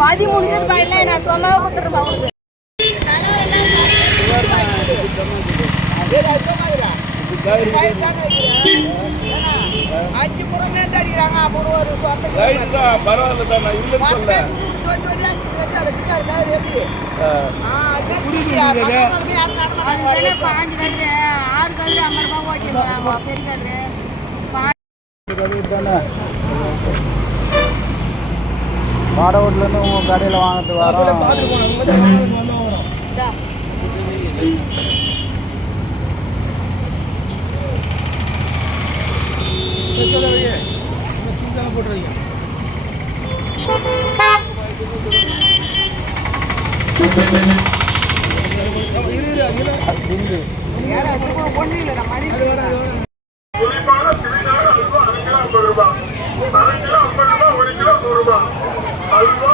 பதிமூணு கேது பையன்ல நான் சொன்னாவே கொடுத்துருப்பா அவனுக்கு அஞ்சு புறமே தடிக்கிறாங்க அப்புறம் ஒரு சொத்தை ரைட்டு தான் பரவாயில்ல தான் நான் இல்லைன்னு சொல்ல அதுதானே பாஞ்சு கதிரு ஆறு கதிரு ஐம்பது ரூபாய் ஓட்டிடுறாங்க பெரிய கதிரு தானே பாடவுட்லேருந்து உங்கள் கடையில் வாங்கிட்டு வரோம். அரை கிலோ ஐம்பது ரூபாய் அரை கிலோ ஐம்பது ரூபாய் ஒரு கிலோ நூறு Allah!